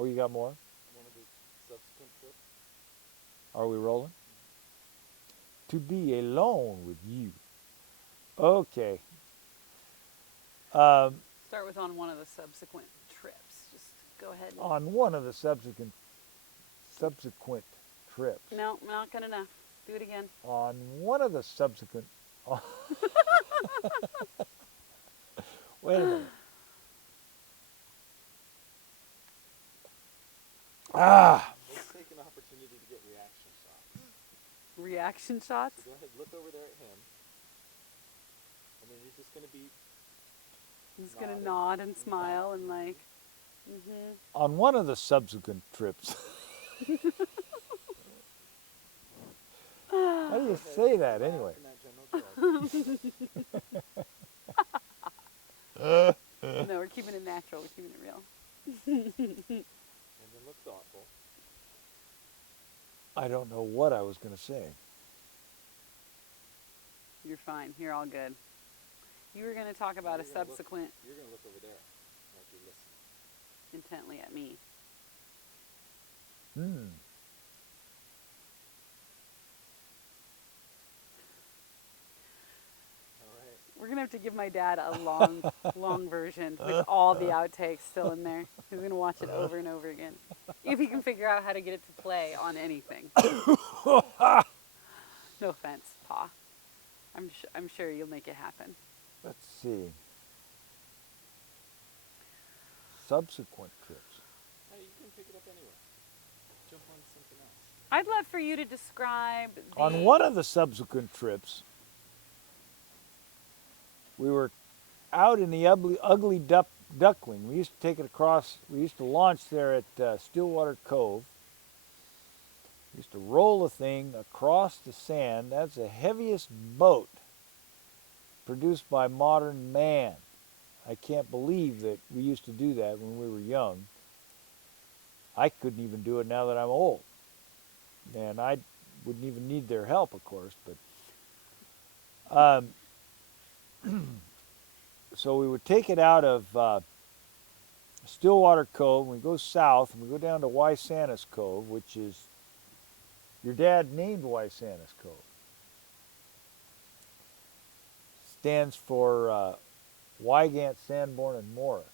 Oh, you got more? One of the subsequent trips. Are we rolling? To be alone with you. Okay. Um, Start with on one of the subsequent trips. Just go ahead and. on one of the subsequent trips. No, not good enough. Do it again. On one of the subsequent. Wait a minute. Ah, Let's take an opportunity to get reaction shots. Reaction shots. So go ahead, look over there at him, and then you're just gonna be I'm just gonna nodding nod and smile and like. Mm-hmm. on one of the subsequent trips. How do Go you ahead, say that laugh anyway? in that general direction, No, we're keeping it natural. We're keeping it real. and then look thoughtful. I don't know what I was going to say. You're fine. You're all good. You were gonna talk about a subsequent You're gonna look over there, like you're listening. intently at me. Hmm. All right. We're gonna have to give my dad a long, long version with all the outtakes still in there. He's gonna watch it over and over again, if he can figure out how to get it to play on anything. No offense, Pa. I'm sure you'll make it happen. Let's see. Subsequent trips. Hey, you can pick it up anywhere. Jump on something else. I'd love for you to describe the. On one of the subsequent trips, we were out in the ugly duckling. We used to take it across, we used to launch there at Stillwater Cove. We used to roll the thing across the sand. That's the heaviest boat produced by modern man. I can't believe that we used to do that when we were young. I couldn't even do it now that I'm old. And I wouldn't even need their help, of course. But so we would take it out of Stillwater Cove, and we go south, and we go down to Wysanus Cove, which is, your dad named Wysanus Cove. Stands for Wygant, Sanborn, and Morris.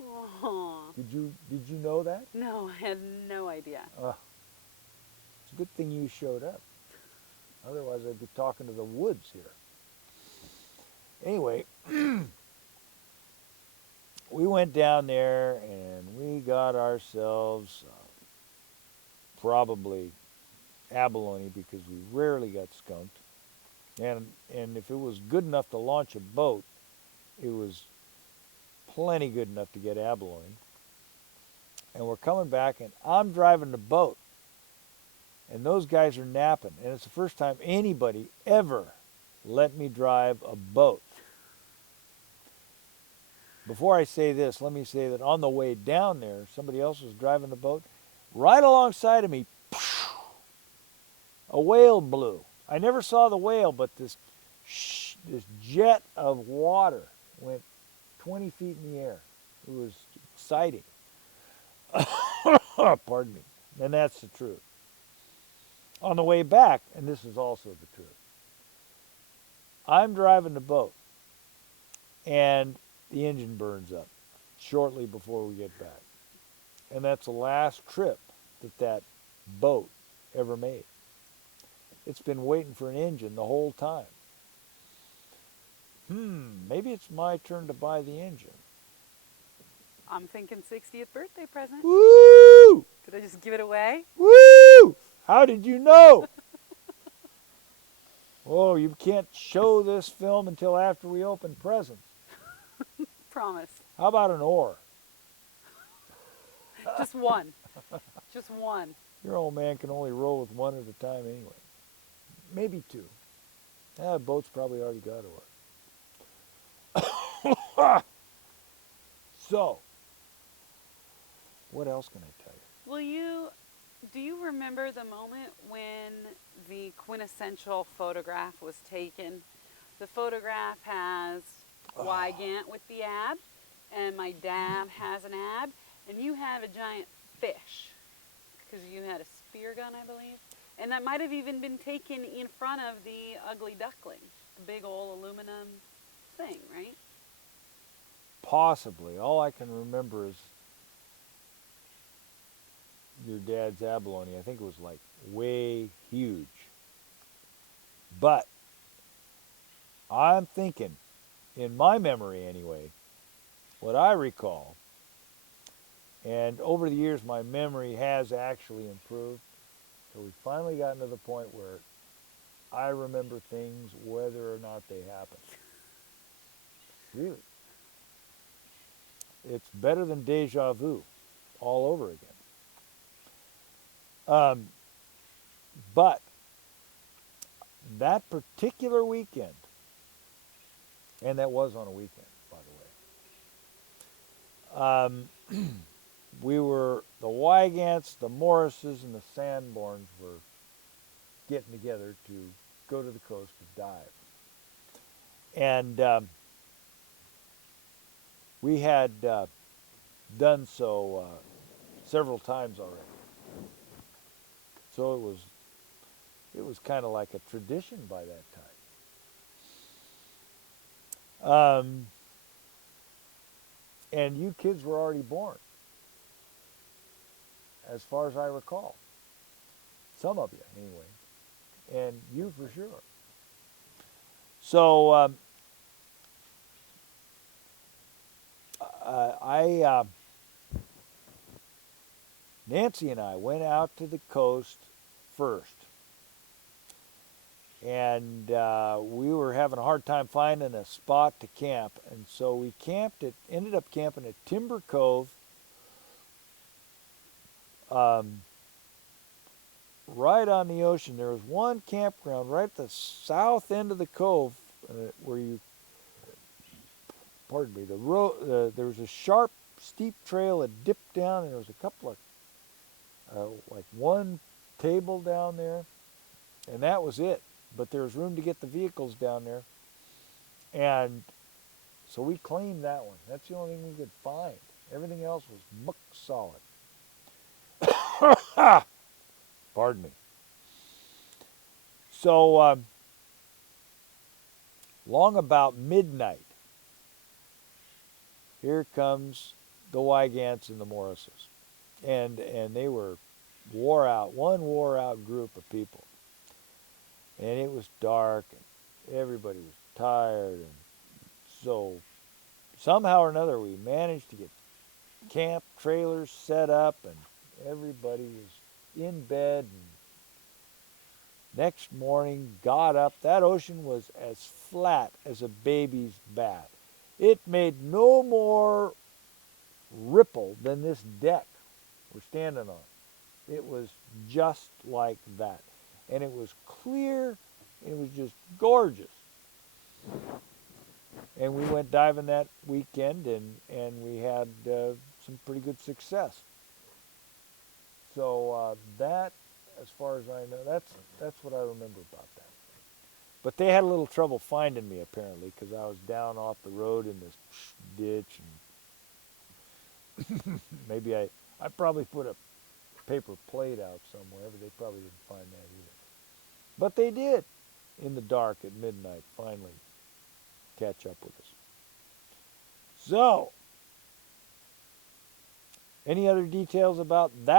Aw. Did you know that? No, I had no idea. It's a good thing you showed up. Otherwise, I'd be talking to the woods here. Anyway, we went down there and we got ourselves probably abalone, because we rarely got skunked. And if it was good enough to launch a boat, it was plenty good enough to get abalone. And we're coming back, and I'm driving the boat, and those guys are napping. And it's the first time anybody ever let me drive a boat. Before I say this, let me say that on the way down there, somebody else was driving the boat. Right alongside of me, a whale blew. I never saw the whale, but this jet of water went 20 feet in the air. It was exciting. Pardon me. And that's the truth. On the way back, and this is also the truth, I'm driving the boat, and the engine burns up shortly before we get back. And that's the last trip that boat ever made. It's been waiting for an engine the whole time. Maybe it's my turn to buy the engine. I'm thinking 60th birthday present. Woo! Did I just give it away? Woo! How did you know? Oh, you can't show this film until after we open presents. Promise. How about an oar? Just one. Just one. Your old man can only row with one at a time anyway. Maybe two. The boat's probably already got oar. So, what else can I tell you? Do you remember the moment when the quintessential photograph was taken? The photograph has Wygant with the ab, and my dad has an ab, and you have a giant fish because you had a spear gun, I believe. And that might have even been taken in front of the ugly duckling, the big old aluminum thing, right? Possibly. All I can remember is your dad's abalone. I think it was like way huge. But I'm thinking, in my memory anyway, what I recall, and over the years my memory has actually improved. So we finally gotten to the point where I remember things whether or not they happened. Really. It's better than deja vu all over again. Um, but that particular weekend, and that was on a weekend, by the way, we were, the Wygants, the Morrises, and the Sanborns were getting together to go to the coast to dive. And we had done so several times already. So it was kind of like a tradition by that time. And you kids were already born, as far as I recall. Some of you, anyway, and you for sure. So I Nancy and I went out to the coast first, and we were having a hard time finding a spot to camp, and so we ended up camping at Timber Cove, um, right on the ocean. There was one campground right at the south end of the cove where you, pardon me, there was a sharp, steep trail that dipped down, and there was a couple of, like one table down there, and that was it. But there was room to get the vehicles down there, and so we claimed that one. That's the only thing we could find. Everything else was muck solid. Pardon me. So, long about midnight, here comes the Wygants and the Morrises, and they were one wore out group of people, and it was dark, and everybody was tired, and so somehow or another we managed to get camp trailers set up, and everybody was in bed. And next morning, got up. That ocean was as flat as a baby's bath. It made no more ripple than this deck we're standing on. It was just like that. And it was clear. It was just gorgeous. And we went diving that weekend, and we had some pretty good success. So that, as far as I know, that's what I remember about that. But they had a little trouble finding me apparently because I was down off the road in this ditch, and maybe I probably put a paper plate out somewhere, but they probably didn't find that either. But they did, in the dark at midnight, finally catch up with us. So, any other details about that?